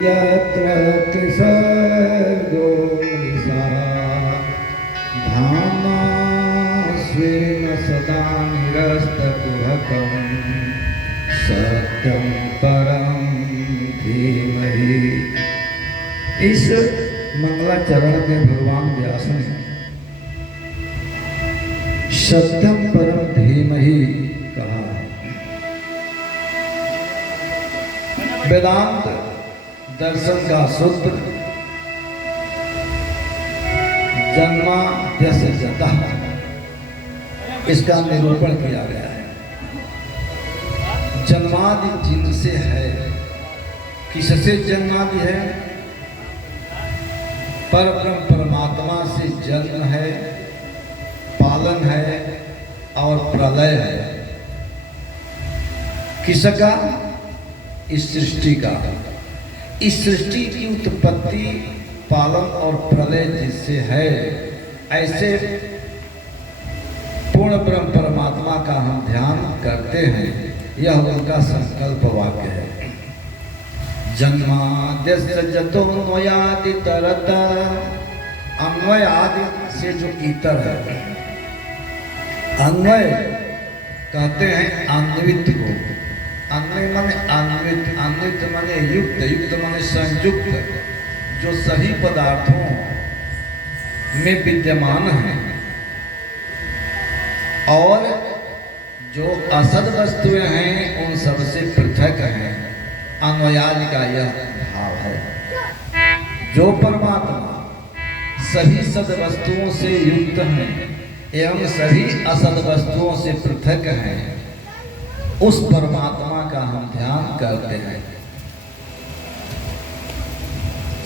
यत्र त्रिसर्गो निशा धाम्ना स्वेन सदा निरस्तकुहकं सत्यं परं धीमहि। इस मंगलाचरण में भगवान व्यास ने सत्यम परम धीमहि कहा है। वेदांत दर्शन का सूत्र जन्माद्यस्य जतः, इसका निरूपण किया गया है। जन्मादि जिनसे है, किससे जन्मादि है? परब्रह्म परमात्मा से जन्म है, पालन है और प्रलय है। किसका? इस सृष्टि का। इस सृष्टि की उत्पत्ति, पालन और प्रलय जिससे है, ऐसे पूर्ण ब्रह्म परमात्मा का हम ध्यान करते हैं। यह उनका संकल्प वाक्य है। जन्माद्यस्य जतोऽन्वयादितरत, अन्वय आदि से जो इतर है, अन्वय कहते हैं अन्वित को। अन्वय माने अन्वित, अन्वित माने युक्त, युक्त माने संयुक्त, जो सभी पदार्थों में विद्यमान है और जो असद वस्तुएं हैं उन सबसे पृथक हैं। अन्वयादि का यह भाव है। जो परमात्मा सभी सद वस्तुओं से युक्त हैं एवं सभी असद वस्तुओं से पृथक हैं, उस परमात्मा का हम ध्यान करते हैं।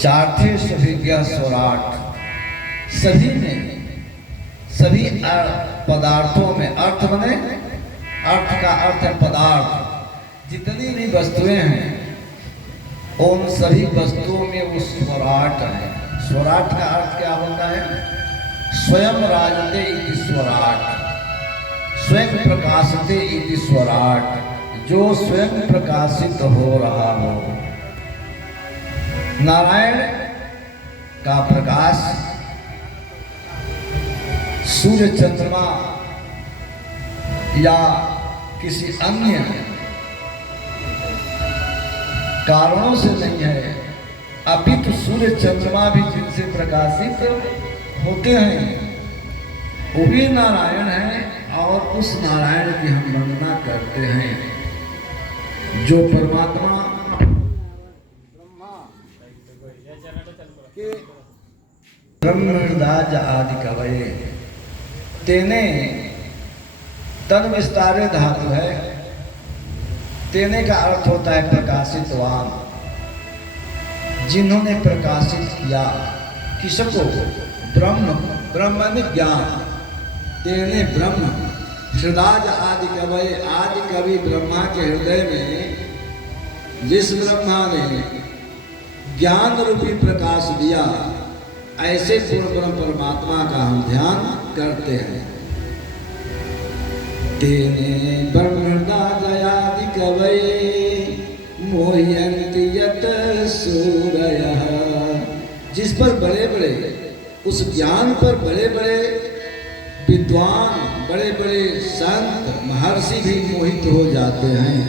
चार्थे सभिज्ञ स्वराट, सभी में, सभी पदार्थों में, अर्थ बने, अर्थ का अर्थ है पदार्थ, जितनी भी वस्तुएं हैं उन सभी वस्तुओं में वो स्वराट है। स्वराट का अर्थ क्या होता है? स्वयं राजते इति स्वराट, स्वयं प्रकाशते इति स्वराट, जो स्वयं प्रकाशित हो रहा हो। नारायण का प्रकाश सूर्य चंद्रमा या किसी अन्य कारणों से नहीं है, अपितु सूर्य चंद्रमा भी जिनसे प्रकाशित होते हैं वो भी नारायण है। और उस नारायण की हम वंदना करते हैं जो परमात्मा ब्रह्मा के ब्रह्मदाज आदि कवये, तेने तन विस्तारे धातु है। तेने का अर्थ होता है प्रकाशितवान, जिन्होंने प्रकाशित किया। किसको? ब्रह्म, ब्रह्म में ज्ञान। तेने ब्रह्म हृदय आदि कवये, आदि कवि ब्रह्मा के हृदय में जिस ब्रह्मा ने ज्ञान रूपी प्रकाश दिया, ऐसे पूर्ण ब्रह्म परमात्मा का हम ध्यान करते हैं। तेने ब्रह्मदादयादि कवये मोह्यन्ति यत सूरयः, जिस पर बड़े बड़े, उस ज्ञान पर बड़े बड़े विद्वान, बड़े बड़े संत महर्षि भी मोहित हो जाते हैं।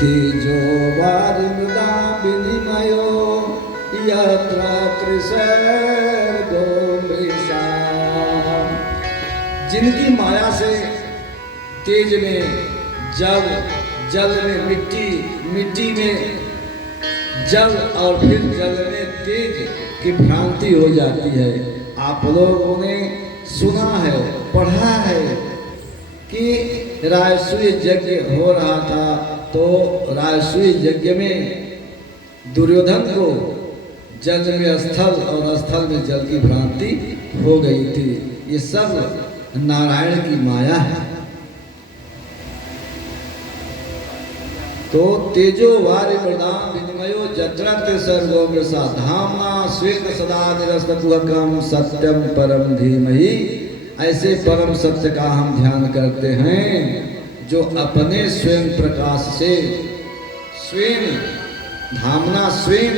तेजो वारिमृदा विनिमयो यत्र त्रिसर्गो मृषा, जिनकी माया से तेज में जल, जल में मिट्टी, मिट्टी में जल और फिर जल में तेज की भ्रांति हो जाती है। आप लोगों ने सुना है, पढ़ा है कि राजसूय यज्ञ हो रहा था, तो राजसूय यज्ञ में दुर्योधन को जल में स्थल और स्थल में जल की भ्रांति हो गई थी। ये सब नारायण की माया है। तो तेजो वारि प्रदान विनिमयो जत्रत सर्गो मृषा धाम्ना स्वेन सदा निरस्तकुहकं सत्यम परम धीमहि। ऐसे परम सत्य का हम ध्यान करते हैं जो अपने स्वयं प्रकाश से स्वयं धामना स्वयं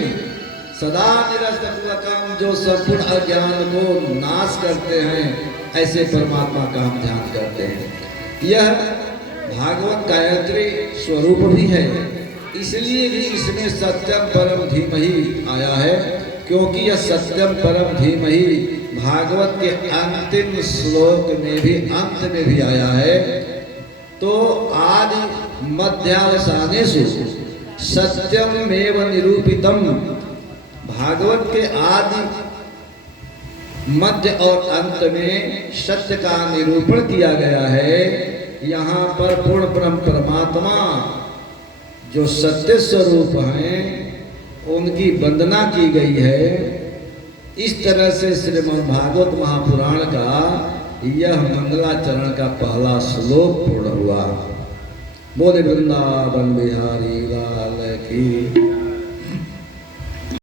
सदा निरस्तम, जो संपूर्ण अज्ञान को नाश करते हैं, ऐसे परमात्मा का हम ध्यान करते हैं। यह भागवत गायत्री स्वरूप भी है, इसलिए भी इसमें सत्यम परम धीमहि आया है, क्योंकि यह सत्यम परम धीमहि भागवत के अंतिम श्लोक में भी, अंत में भी आया है। तो आदि मध्यावसानेषु सत्यमेव निरूपितम, भागवत के आदि मध्य और अंत में सत्य का निरूपण किया गया है। यहाँ पर पूर्ण ब्रह्म परमात्मा जो सत्य स्वरूप हैं उनकी वंदना की गई है। इस तरह से श्रीमद् भागवत महापुराण का यह मंगलाचरण का पहला श्लोक पूर्ण हुआ। बोले वृंदावन बिहारी लाल की।